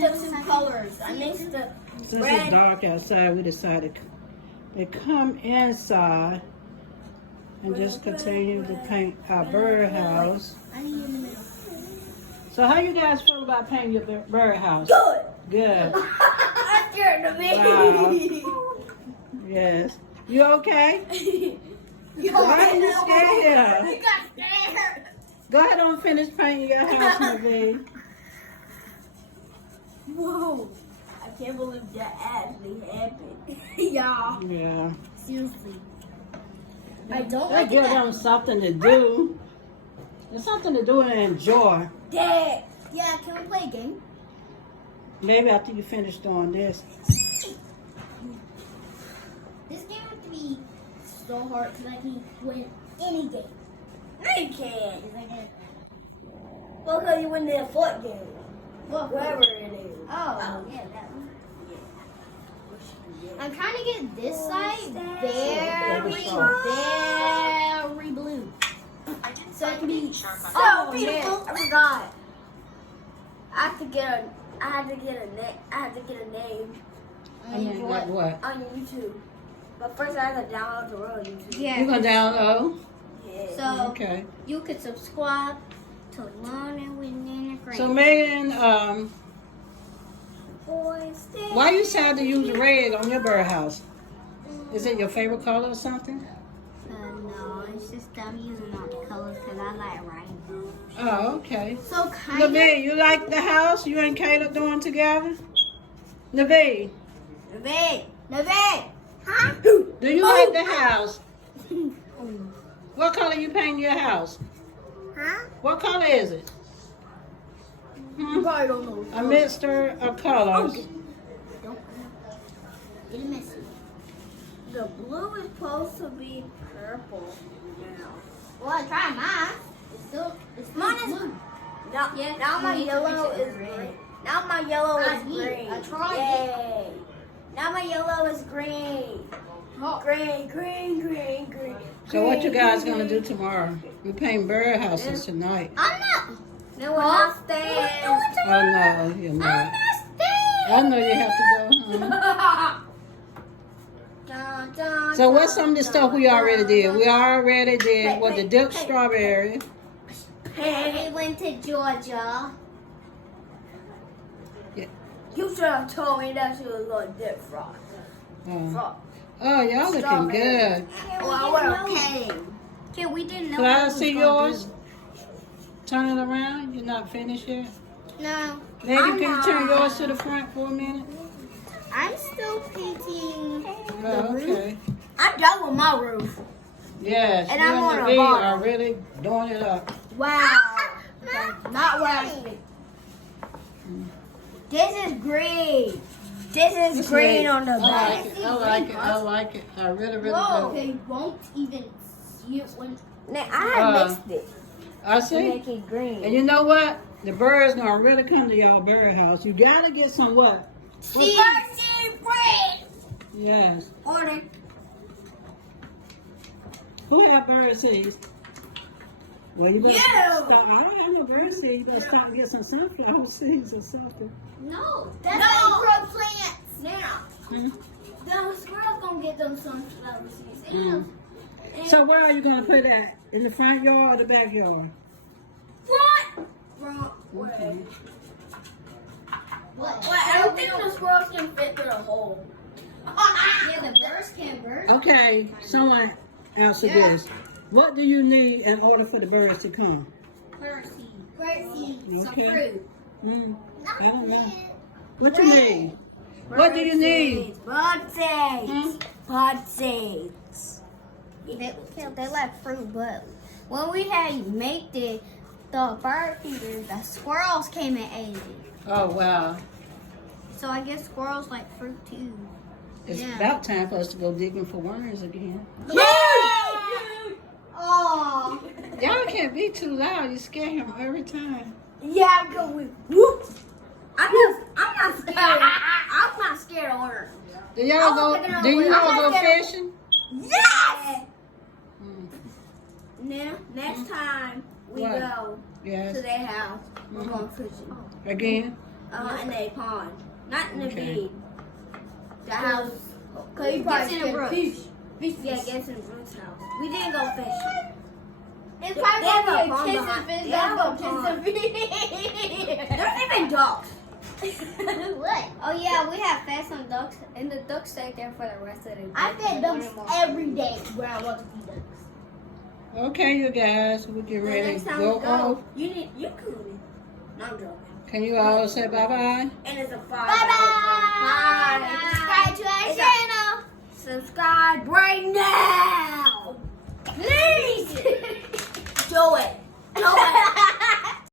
the two colors. I mixed the Since red. it's dark outside, we decided to come inside and just continue to paint our birdhouse. I need in the middle. So how you guys feel about painting your birdhouse? Good. Good. I'm scared of me. Wow. Yes. You okay? Why are you scared? You got scared. Go ahead and finish painting your house, Naveen. Whoa. I can't believe that actually happened. Y'all. Yeah. Seriously. I don't That like give it. them something to do. It's something to do and enjoy. Dad. Yeah, can we play a game? Maybe after you finish doing this. This game has to be so hard because I can win any game. No, you can't. Yes, I can. Well, because you win the foot game. Well, whatever it is. Oh, yeah, that one. I'm trying to get this side very blue. So it can be so beautiful. I forgot. I have to get a name. I mean, like what? On YouTube. But first I have to download the real YouTube. You gonna download? Yeah. So Okay. you can subscribe to Learning with Nana Green. So Megan, why you decided to use red on your birdhouse? Is it your favorite color or something? No, it's just I'm using all the colors because I like rainbow. Oh, okay. So kind of. Naveen, you like the house you and Caleb doing together? Naveen, Naveen. Huh? do you like the house? What color you painting your house? Huh? What color is it? You probably don't know. A mixture of colors. Don't. Get a messy. The blue is supposed to be purple now. Well, I tried mine. It's mine is blue. Now, yeah, now my yellow is green. Now my yellow is green. I tried it. Now my yellow is green. Oh. Green. So what you guys gonna do tomorrow? We paint birdhouses tonight. I'm not. No, we're not staying. Oh no, you're I'm not. not staying. I know you have to go home. So what's some of the stuff we already did? We already did what the dipped strawberry. We went to Georgia. Yeah. You should have told me that she was going to dip frog. Oh, y'all looking good. Well, we're okay. Okay, we didn't know. Can I see yours? Turn it around. You're not finished yet. No. Maybe can you turn yours to the front for a minute? I'm still painting Oh, okay. I'm done with my roof. Yes, And you I'm on and a the bee bar. are really doing it up. Wow. Not what I think. This is green. This is green on the I back. like it. I like it. I like it. I really Whoa. do. They won't even see it when. I had mixed it I to see. make it green. And you know what? The birds gonna really come to y'all birdhouse. You gotta get some what? Seed bread. Yes. Order. Who have bird seeds? Well, you better You. stop. I don't got no bird seeds. You better stop and get some sunflower seeds or something. No, that's how you grow plants. Now, Hmm? the squirrels gonna get them sunflower seeds. And So where are you gonna put that? In the front yard or the backyard? front way. What? I don't think the squirrels can fit through the hole. Yeah, the birds can. Birds. Okay, someone answer this. What do you need in order for the birds to come? Bird seed. Bird seed. Some Okay. fruit. I don't know. What you need? What do you need? Bird seeds. Hmm? Bird seeds. They like fruit, but when we had made the bird feeders, the squirrels came and ate it. Oh wow. So I guess squirrels like fruit too. It's Yeah. about time for us to go digging for worms again. Oh. Y'all can't be too loud. You scare him every time. Yeah, I'm going. Whoop. I'm not scared. I'm not scared of her. Do y'all go? Do you all go fishing? Yes. Now, next time we What? go Yes. to their house, we're going fishing. Again? in a pond, not in a Okay. bed. The house. Cause you probably Gibson and scared Brooks. fish. Yeah, Gibson and Brooks' house. We didn't go fishing. It's They probably have gonna a be a pond kiss behind- and fish. they That's have a gonna kiss and fish. There's even ducks. What? Oh yeah, we have fed some ducks, and the ducks stayed there for the rest of the day. I fed ducks every day when I want to feed ducks. Okay, you guys, we get The ready next to time go we off. go, you cool. No, I'm joking. Can you all say bye-bye? And it's a Bye bye. bye. Subscribe to our It's a- channel. Subscribe right now. Please. Do it. Do it.